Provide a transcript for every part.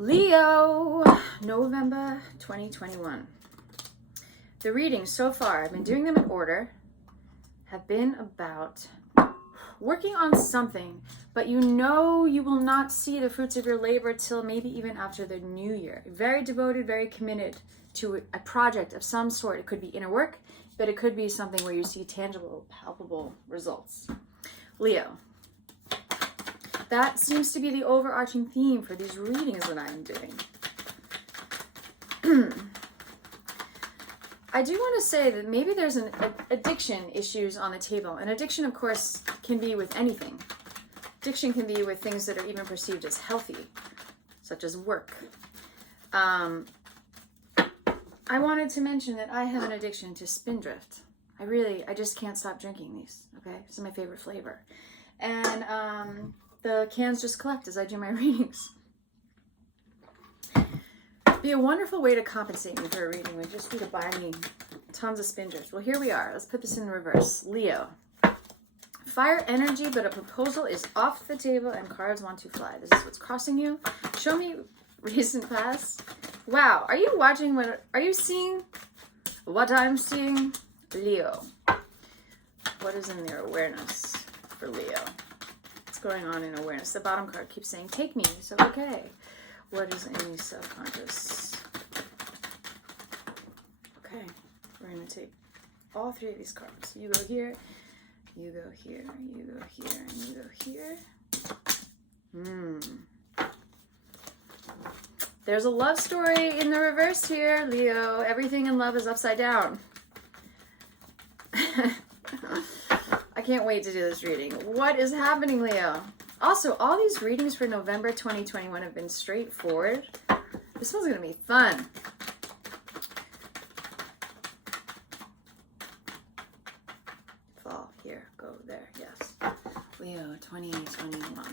Leo, November 2021. The readings so far, I've been doing them in order, have been about working on something, but you know you will not see the fruits of your labor till maybe even after the new year. Very devoted, very committed to a project of some sort. It could be inner work, but it could be something where you see tangible, palpable results. Leo. That seems to be the overarching theme for these readings that I'm doing. I do want to say that maybe there's an addiction issues on the table. And addiction, of course, can be with anything. Addiction can be with things that are even perceived as healthy, such as work. I wanted to mention that I have an addiction to Spindrift. I just can't stop drinking these, okay? This is my favorite flavor. And the cans just collect as I do my readings. Be a wonderful way to compensate me for a reading would just be to buy me tons of Spindrift. Well, here we are. Let's put this in reverse. Leo. Fire energy, but a proposal is off the table and cards want to fly. This is what's crossing you. Show me recent past. Wow. Are you watching are you seeing what I'm seeing? Leo. What is in their awareness for Leo? What's going on in awareness? The bottom card keeps saying, take me, so okay. What is in the subconscious? Okay, we're going to take all three of these cards. You go here, you go here, you go here, and you go here. There's a love story in the reverse here, Leo. Everything in love is upside down. I can't wait to do this reading. What is happening, Leo? Also, all these readings for November 2021 have been straightforward. This one's going to be fun. Fall, here, go there, yes. Leo 2021.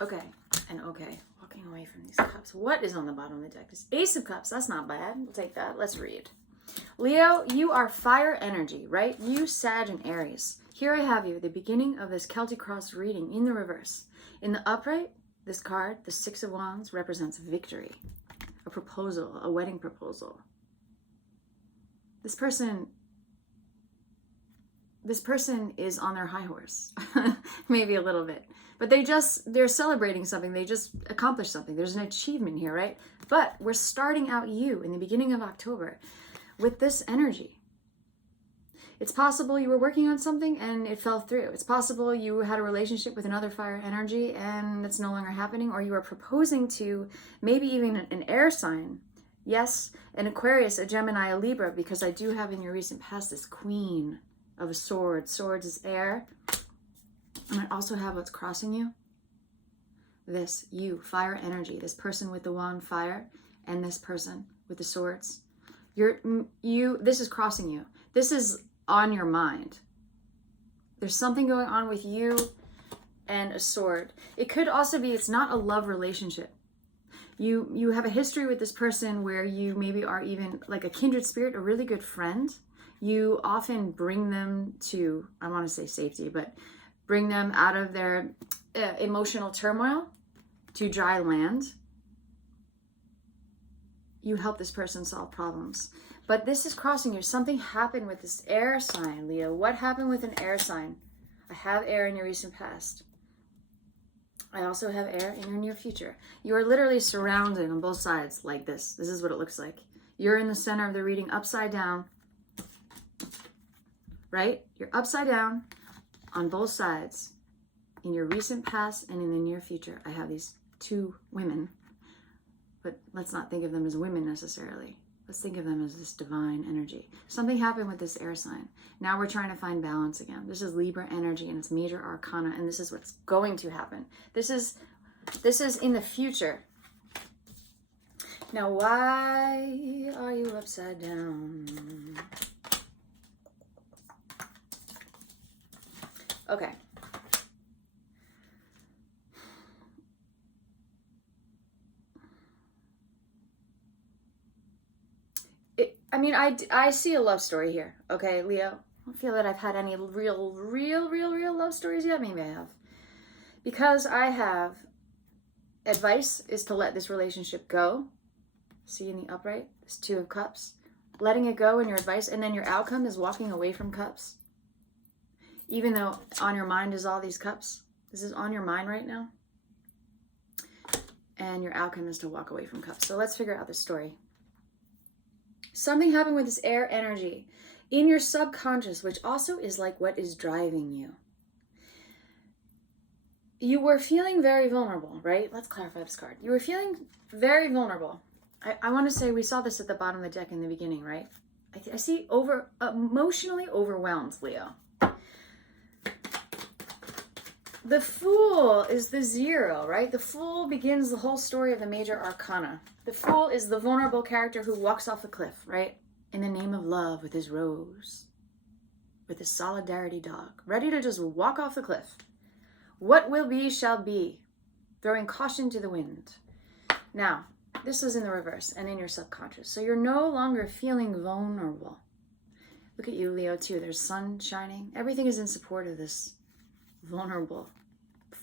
Okay, and okay. Walking away from these cups. What is on the bottom of the deck? It's Ace of Cups. That's not bad. We'll take that. Let's read. Leo, you are fire energy, right? You, Sag, and Aries. Here I have you, the beginning of this Celtic Cross reading in the reverse. In the upright, this card, the Six of Wands, represents victory, a proposal, a wedding proposal. This person is on their high horse, maybe a little bit. But they're celebrating something. They just accomplished something. There's an achievement here, right? But we're starting out you in the beginning of October with this energy. It's possible you were working on something and it fell through. It's possible you had a relationship with another fire energy and it's no longer happening, or you are proposing to maybe even an air sign. Yes, an Aquarius, a Gemini, a Libra, because I do have in your recent past this Queen of Swords. Swords is air. And I also have what's crossing you. This, you, fire energy, this person with the wand fire, and this person with the swords. This is crossing you. This is on your mind. There's something going on with you and a sword. It could also be, it's not a love relationship. You have a history with this person where you maybe are even like a kindred spirit, a really good friend. You often bring them to, I want to say safety, but bring them out of their emotional turmoil to dry land. You help this person solve problems. But this is crossing you. Something happened with this air sign, Leo. What happened with an air sign? I have air in your recent past. I also have air in your near future. You are literally surrounded on both sides like this. This is what it looks like. You're in the center of the reading upside down. Right? You're upside down on both sides in your recent past and in the near future. I have these two women, but let's not think of them as women necessarily. Let's think of them as this divine energy. Something happened with this air sign. Now we're trying to find balance again. This is Libra energy and it's major arcana, and this is what's going to happen. This is in the future. Now, why are you upside down? Okay. I see a love story here, okay, Leo? don't feel that I've had any real love stories yet. Maybe I have. Because I have, advice is to let this relationship go. See in the upright, this Two of Cups. Letting it go in your advice, and then your outcome is walking away from cups. Even though on your mind is all these cups. This is on your mind right now. And your outcome is to walk away from cups. So let's figure out this story. Something happened with this air energy in your subconscious, which also is like what is driving you. You were feeling very vulnerable, right? Let's clarify this card. You were feeling very vulnerable. I want to say we saw this at the bottom of the deck in the beginning, right? I see emotionally overwhelmed, Leo. The Fool is the 0, right? The Fool begins the whole story of the major arcana. The Fool is the vulnerable character who walks off the cliff, right? In the name of love with his rose, with his solidarity dog, ready to just walk off the cliff. What will be shall be, throwing caution to the wind. Now, this is in the reverse and in your subconscious. So you're no longer feeling vulnerable. Look at you, Leo, too. There's sun shining. Everything is in support of this vulnerable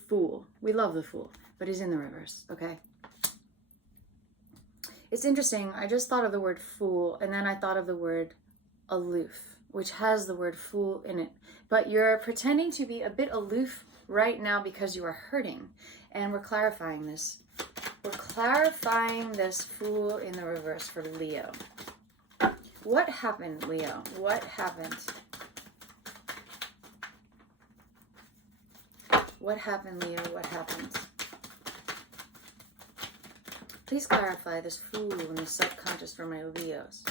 Fool. We love the Fool, but he's in the reverse, okay? It's interesting. I just thought of the word fool, and then I thought of the word aloof, which has the word fool in it. But you're pretending to be a bit aloof right now because you are hurting. And we're clarifying this. We're clarifying this Fool in the reverse for Leo. What happened, Leo? What happened? What happened, Leo? What happened? Please clarify this Fool in the subconscious for my Leos.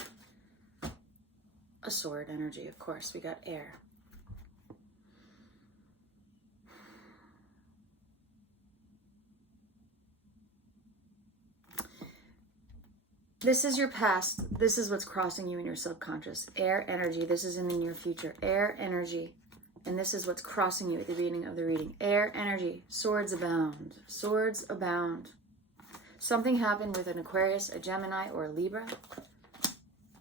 A sword energy, of course. We got air. This is your past. This is what's crossing you in your subconscious. Air energy. This is in the near future. Air energy. And this is what's crossing you at the beginning of the reading. Air energy. Swords abound. Swords abound. Something happened with an Aquarius, a Gemini, or a Libra.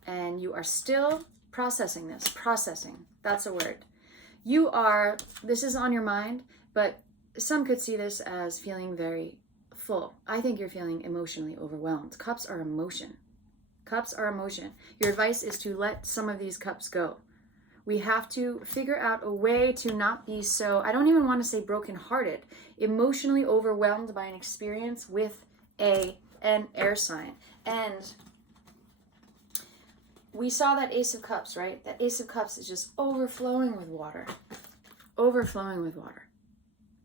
And you are still processing this. Processing. That's a word. You are, this is on your mind, but some could see this as feeling very full. I think you're feeling emotionally overwhelmed. Cups are emotion. Cups are emotion. Your advice is to let some of these cups go. We have to figure out a way to not be so, I don't even want to say brokenhearted, emotionally overwhelmed by an experience with an air sign. And we saw that Ace of Cups, right? That Ace of Cups is just overflowing with water. Overflowing with water.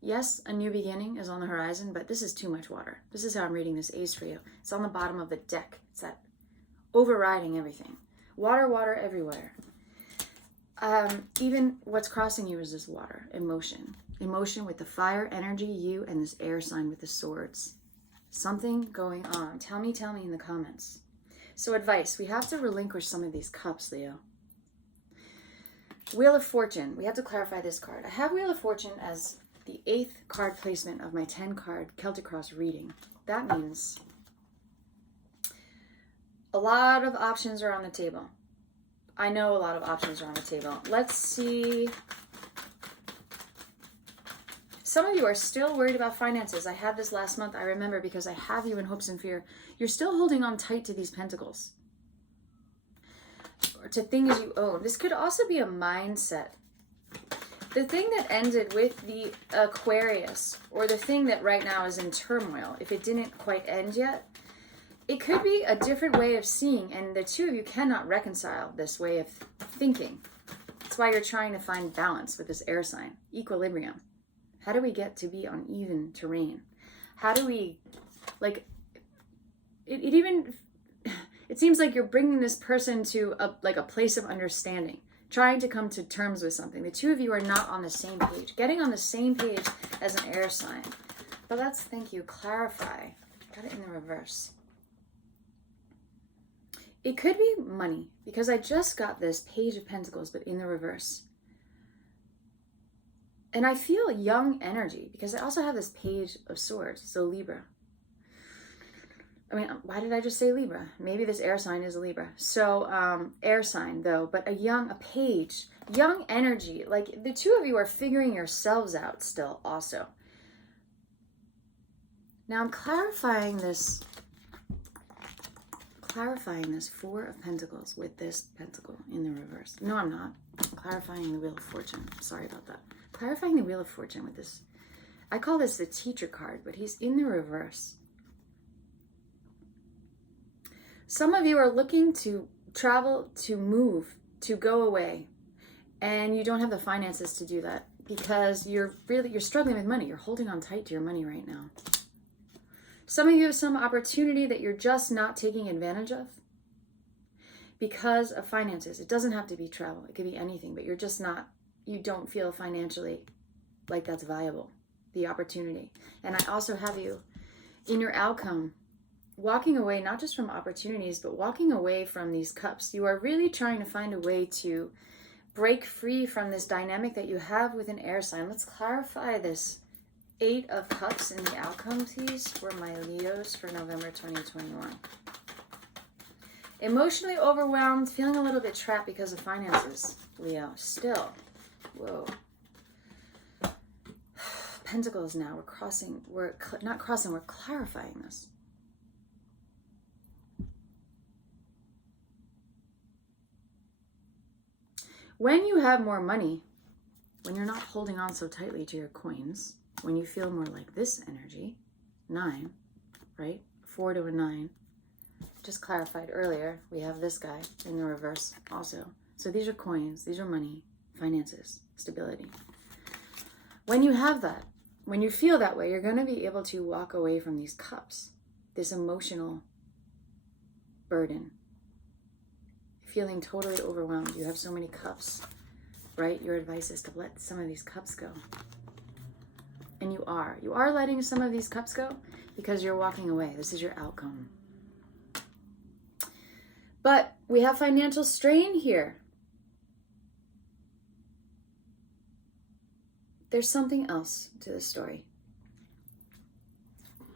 Yes, a new beginning is on the horizon, but this is too much water. This is how I'm reading this Ace for you. It's on the bottom of the deck. It's that overriding everything. Water, water everywhere. Even what's crossing you is this water, emotion. Emotion with the fire, energy, you, and this air sign with the swords. Something going on. Tell me in the comments. So advice, we have to relinquish some of these cups, Leo. Wheel of Fortune. We have to clarify this card. I have Wheel of Fortune as the 8th card placement of my 10-card Celtic Cross reading. That means a lot of options are on the table. I know a lot of options are on the table. Let's see. Some of you are still worried about finances. I had this last month, I remember, because I have you in hopes and fear. You're still holding on tight to these pentacles. Or to things you own. This could also be a mindset. The thing that ended with the Aquarius, or the thing that right now is in turmoil, if it didn't quite end yet, it could be a different way of seeing, and the two of you cannot reconcile this way of thinking. That's why you're trying to find balance with this air sign, equilibrium. How do we get to be on even terrain? How do we, like, it seems like you're bringing this person to a place of understanding, trying to come to terms with something. The two of you are not on the same page. Getting on the same page as an air sign. But let's, thank you, clarify. Got it in the reverse. It could be money, because I just got this Page of Pentacles, but in the reverse. And I feel young energy, because I also have this Page of Swords, so Libra. I mean, why did I just say Libra? Maybe this air sign is a Libra. So, air sign though, but a page, young energy. Like the two of you are figuring yourselves out still also. Now I'm clarifying this Four of Pentacles with this Pentacle in the reverse. No, I'm not. I'm clarifying the Wheel of Fortune. Sorry about that. Clarifying the Wheel of Fortune with this. I call this the Teacher card, but he's in the reverse. Some of you are looking to travel, to move, to go away, and you don't have the finances to do that because you're struggling with money. You're holding on tight to your money right now. Some of you have some opportunity that you're just not taking advantage of because of finances. It doesn't have to be travel. It could be anything, but you don't feel financially like that's viable, the opportunity. And I also have you in your outcome, walking away, not just from opportunities, but walking away from these cups. You are really trying to find a way to break free from this dynamic that you have with an air sign. Let's clarify this Eight of Cups in the outcome, please, for my Leos for November 2021. Emotionally overwhelmed, feeling a little bit trapped because of finances, Leo. Still, whoa. Pentacles now, we're clarifying this. When you have more money, when you're not holding on so tightly to your coins, when you feel more like this energy, 9, right? 4 to a 9. Just clarified earlier, we have this guy in the reverse also. So these are coins, these are money, finances, stability. When you have that, when you feel that way, you're going to be able to walk away from these cups, this emotional burden, feeling totally overwhelmed. You have so many cups, right? Your advice is to let some of these cups go. And you are letting some of these cups go because you're walking away. This is your outcome. But we have financial strain here. There's something else to this story.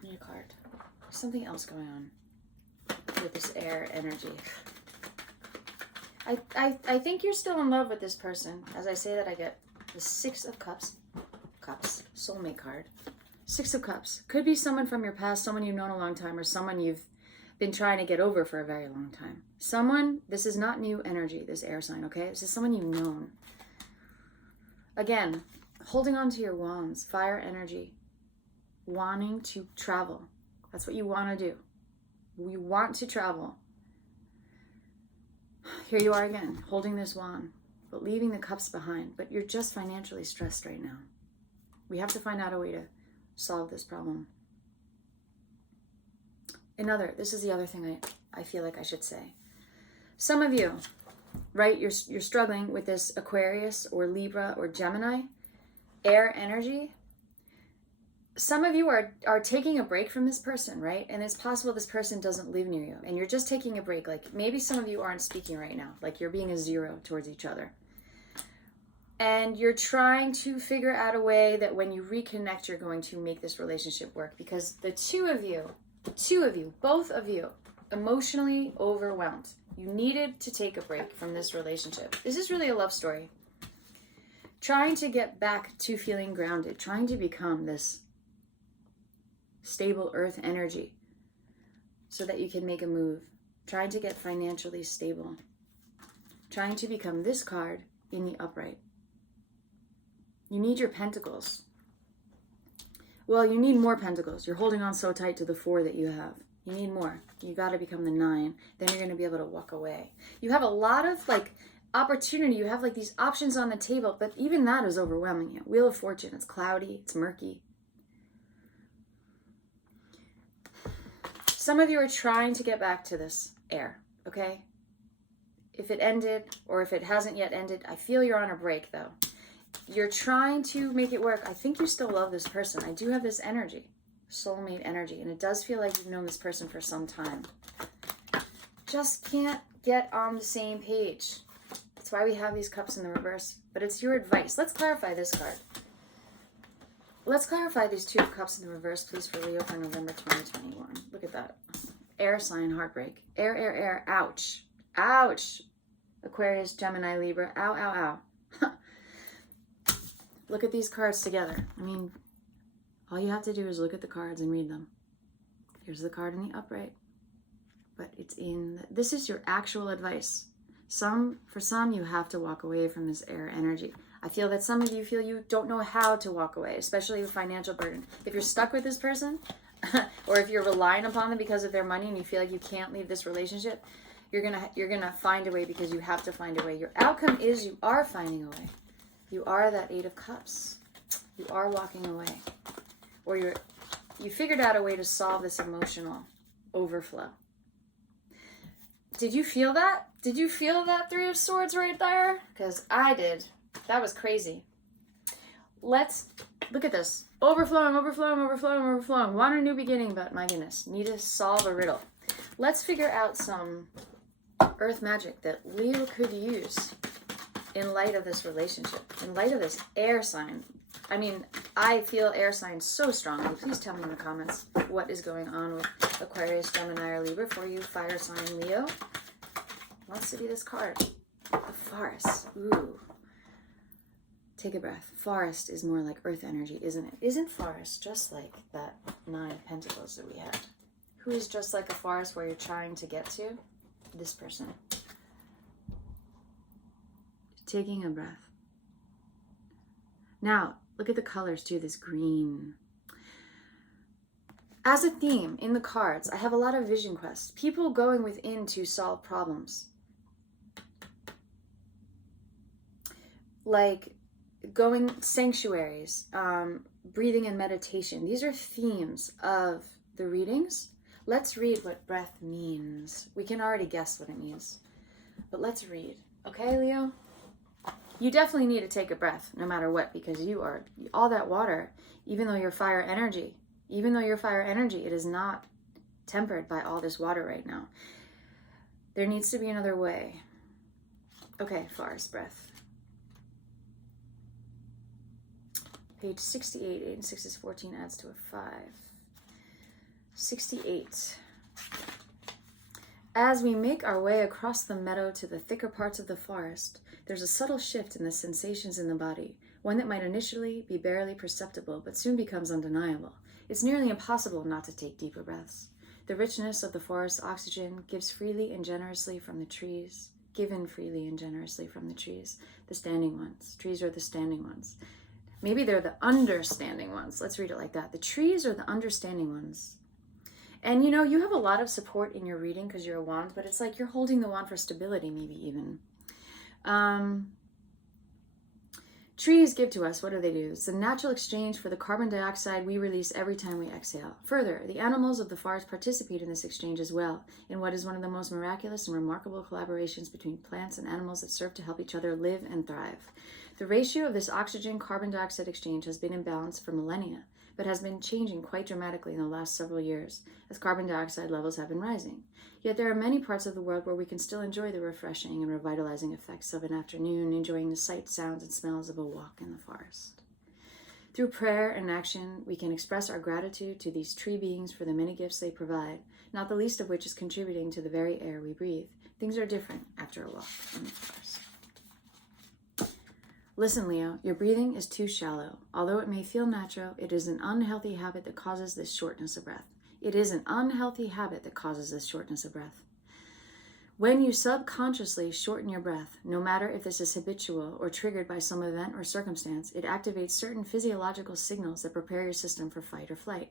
Need a card. There's something else going on with this air energy. I think you're still in love with this person. As I say that, I get the Six of Cups. Soulmate card. Six of Cups. Could be someone from your past, someone you've known a long time, or someone you've been trying to get over for a very long time. This is not new energy, this air sign, okay? This is someone you've known. Again, holding on to your wands, fire energy, wanting to travel. That's what you want to do. You want to travel. Here you are again, holding this wand, but leaving the cups behind. But you're just financially stressed right now. We have to find out a way to solve this problem. This is the other thing I feel like I should say. Some of you, right, you're struggling with this Aquarius or Libra or Gemini, air energy. Some of you are taking a break from this person, right? And it's possible this person doesn't live near you and you're just taking a break. Like maybe some of you aren't speaking right now, like you're being a zero towards each other. And you're trying to figure out a way that when you reconnect, you're going to make this relationship work because the two of you, both of you, emotionally overwhelmed. You needed to take a break from this relationship. This is really a love story. Trying to get back to feeling grounded, trying to become this stable earth energy so that you can make a move, trying to get financially stable, trying to become this card in the upright. You need your pentacles. Well, you need more pentacles. You're holding on so tight to the 4 that you have. You need more. You got to become the 9. Then you're going to be able to walk away. You have a lot of opportunity. You have these options on the table, but even that is overwhelming you. Wheel of Fortune. It's cloudy. It's murky. Some of you are trying to get back to this air, okay? If it ended or if it hasn't yet ended, I feel you're on a break though. You're trying to make it work. I think you still love this person. I do have this energy, soulmate energy, and it does feel like you've known this person for some time. Just can't get on the same page. That's why we have these cups in the reverse. But it's your advice. Let's clarify this card. Let's clarify these 2 of Cups in the reverse, please, for Leo for November 2021. Look at that. air sign heartbreak. Air, air, air. Ouch. Ouch. Aquarius, Gemini, Libra. Ow, ow, ow. Look at these cards together. I mean, all you have to do is look at the cards and read them. Here's the card in the upright. But it's this is your actual advice. For some, you have to walk away from this air energy. I feel that some of you feel you don't know how to walk away, especially with financial burden. If you're stuck with this person, or if you're relying upon them because of their money and you feel like you can't leave this relationship, you're gonna find a way, because you have to find a way. Your outcome is you are finding a way. You are that 8 of Cups. You are walking away. Or you figured out a way to solve this emotional overflow. Did you feel that? Did you feel that 3 of Swords right there? Because I did. That was crazy. Let's look at this. Overflowing, overflowing, overflowing, overflowing. Want a new beginning, but my goodness, need to solve a riddle. Let's figure out some earth magic that Leo could use in light of this relationship, in light of this air sign. I mean, I feel air signs so strongly. Please tell me in the comments what is going on with Aquarius, Gemini, or Libra for you, fire sign Leo. Wants to be this card. The Forest. Ooh. Take a breath. Forest is more like earth energy, isn't it? Isn't Forest just like that 9 of Pentacles that we had? Who is just like a forest where you're trying to get to? This person. Taking a breath. Now, look at the colors too, this green. As a theme in the cards, I have a lot of vision quests. People going within to solve problems. Like going sanctuaries, breathing and meditation. These are themes of the readings. Let's read what breath means. We can already guess what it means, but let's read. Okay, Leo? You definitely need to take a breath no matter what, because you are all that water, even though you're fire energy. Even though you're fire energy, it is not tempered by all this water right now. There needs to be another way. Okay, Forest breath. Page 68, 8 and 6 is 14, adds to a 5. 68. As we make our way across the meadow to the thicker parts of the forest, there's a subtle shift in the sensations in the body, one that might initially be barely perceptible, but soon becomes undeniable. It's nearly impossible not to take deeper breaths. The richness of the forest oxygen gives freely and generously from the trees, given freely and generously from the trees, the standing ones. Trees are the standing ones. Maybe they're the understanding ones. Let's read it like that. The trees are the understanding ones. And you know, you have a lot of support in your reading because you're a wand, but it's like you're holding the wand for stability, maybe even. Trees give to us, what do? It's the natural exchange for the carbon dioxide we release every time we exhale. Further, the animals of the forest participate in this exchange as well, in what is one of the most miraculous and remarkable collaborations between plants and animals that serve to help each other live and thrive. The ratio of this oxygen-carbon dioxide exchange has been in balance for millennia, but has been changing quite dramatically in the last several years as carbon dioxide levels have been rising. Yet there are many parts of the world where we can still enjoy the refreshing and revitalizing effects of an afternoon, enjoying the sights, sounds, and smells of a walk in the forest. Through prayer and action, we can express our gratitude to these tree beings for the many gifts they provide, not the least of which is contributing to the very air we breathe. Things are different after a walk in the forest. Listen, Leo, your breathing is too shallow. Although it may feel natural, it is an unhealthy habit that causes this shortness of breath. It is an unhealthy habit that causes this shortness of breath. When you subconsciously shorten your breath, no matter if this is habitual or triggered by some event or circumstance, it activates certain physiological signals that prepare your system for fight or flight.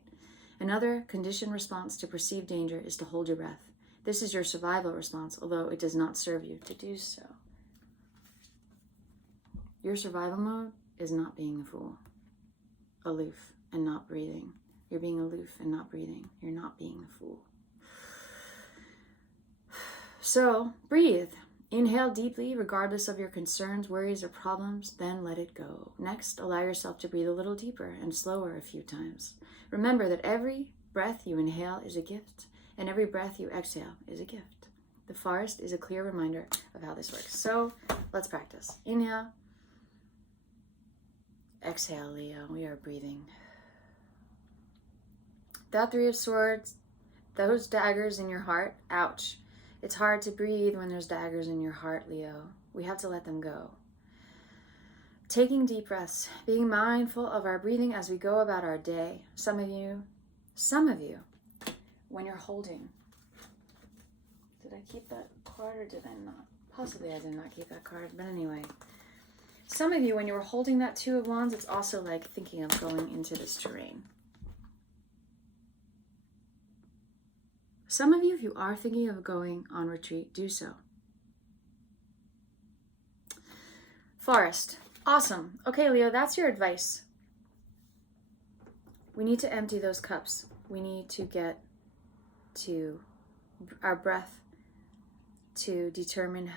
Another conditioned response to perceived danger is to hold your breath. This is your survival response, although it does not serve you to do so. Your survival mode is not being a fool, aloof and not breathing. You're being aloof and not breathing. You're not being a fool. So breathe. Inhale deeply, regardless of your concerns, worries, or problems, then let it go. Next, allow yourself to breathe a little deeper and slower a few times. Remember that every breath you inhale is a gift, and every breath you exhale is a gift. The forest is a clear reminder of how this works. So let's practice. Inhale. Exhale, Leo. We are breathing. That 3 of Swords Those daggers in your heart, ouch. It's hard to breathe when there's daggers in your heart, Leo. We have to let them go. Taking deep breaths, being mindful of our breathing as we go about our day. Some of you, when you're holding. Did I keep that card or did I not? Possibly I did not keep that card, but anyway. Some of you, when you were holding that Two of Wands, it's also like thinking of going into this terrain. Some of you, if you are thinking of going on retreat, do so. Forest. Awesome. Okay, Leo, that's your advice. We need to empty those cups. We need to get to our breath to determine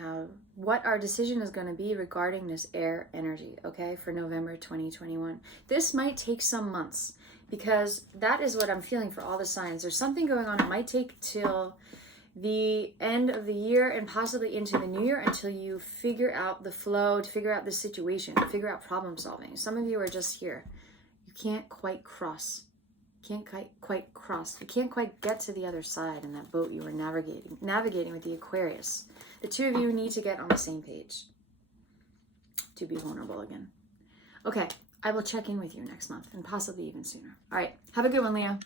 what our decision is going to be regarding this air energy, okay, for November 2021. This might take some months because that is what I'm feeling for all the signs. There's something going on. It might take till the end of the year and possibly into the new year until you figure out the flow, to figure out the situation, to figure out problem solving. Some of you are just here. You can't quite cross. You can't quite get to the other side in that boat you were navigating with the Aquarius. The two of you need to get on the same page to be vulnerable again. Okay, I will check in with you next month and possibly even sooner. All right, have a good one, Leo.